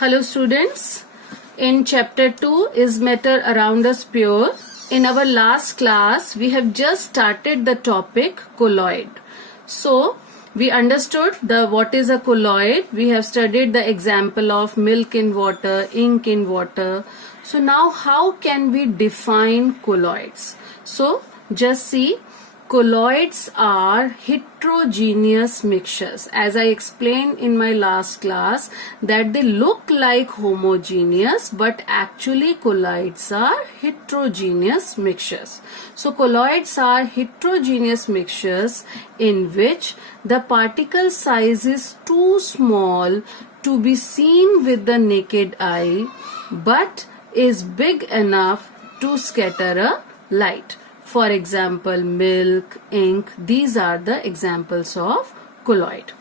Hello students, in chapter 2 is matter around us pure. In our last class we have just started the topic colloid. So we understood what is a colloid. We have studied the example of milk in water, ink in water. So now how can we define colloids? So just see, colloids are heterogeneous mixtures. As I explained in my last class that they look like homogeneous, but actually colloids are heterogeneous mixtures. So colloids are heterogeneous mixtures in which the particle size is too small to be seen with the naked eye, but is big enough to scatter a light. For example, milk, ink, these are the examples of colloid.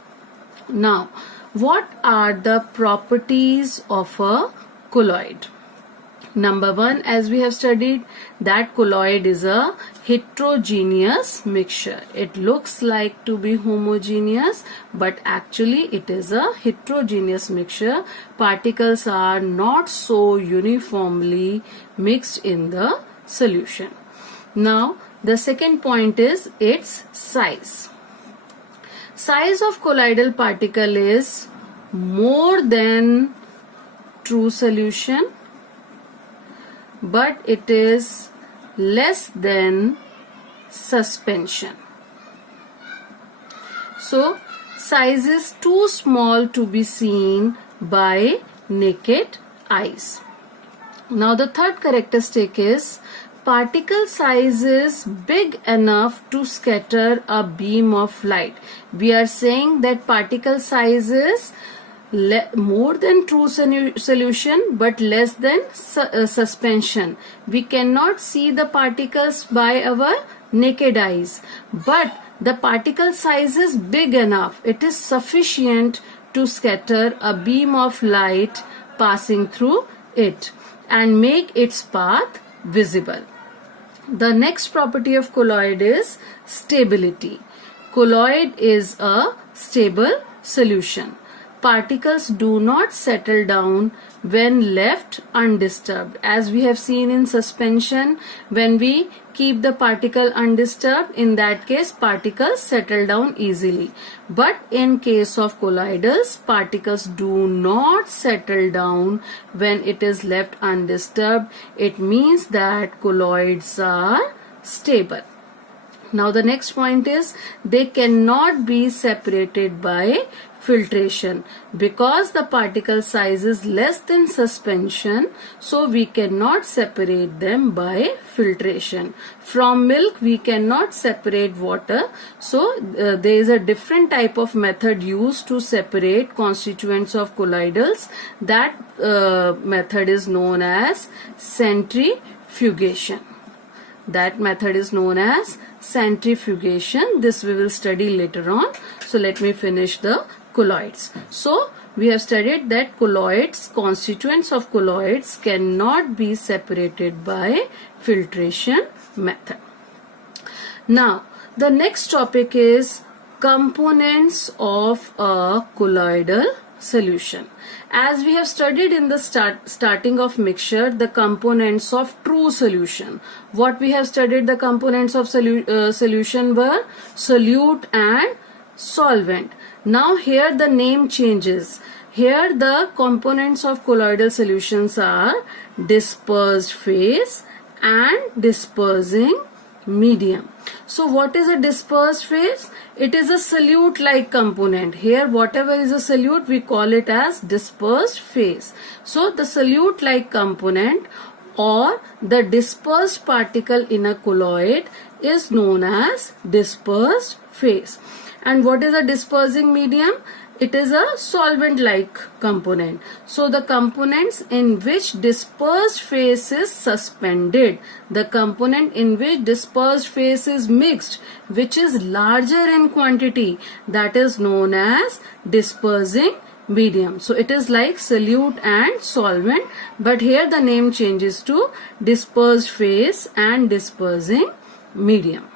Now, what are the properties of a colloid? Number one, as we have studied, that colloid is a heterogeneous mixture. It looks like to be homogeneous, but actually it is a heterogeneous mixture. Particles are not so uniformly mixed in the solution. Now, the second point is its size. Size of colloidal particle is more than true solution, but it is less than suspension. So, size is too small to be seen by naked eyes. Now, the third characteristic is particle size is big enough to scatter a beam of light. We are saying that particle size is more than true solution but less than suspension. We cannot see the particles by our naked eyes, but the particle size is big enough. It is sufficient to scatter a beam of light passing through it and make its path visible. The next property of colloid is stability. Colloid is a stable solution. Particles do not settle down when left undisturbed. As we have seen in suspension, when we keep the particle undisturbed, in that case particles settle down easily. But in case of colloidals, particles do not settle down when it is left undisturbed. It means that colloids are stable. Now the next point is they cannot be separated by filtration. Because the particle size is less than suspension, so we cannot separate them by filtration. From milk we cannot separate water, so there is a different type of method used to separate constituents of colloidals. That method is known as centrifugation. That method is known as centrifugation. This we will study later on. So let me finish the colloids. So we have studied that colloids, constituents of colloids cannot be separated by filtration method. Now the next topic is components of a colloidal solution. As we have studied in the starting of mixture, the components of true solution. What we have studied, the components of solution were solute and solvent. Now here the name changes. Here the components of colloidal solutions are dispersed phase and dispersing medium. So what is a dispersed phase? It is a solute-like component. Here whatever is a solute we call it as dispersed phase. So the solute-like component or the dispersed particle in a colloid is known as dispersed phase. And what is a dispersing medium? It is a solvent-like component. So the components in which dispersed phase is suspended, the component in which dispersed phase is mixed, which is larger in quantity, that is known as dispersing medium. So it is like solute and solvent, but here the name changes to dispersed phase and dispersing medium.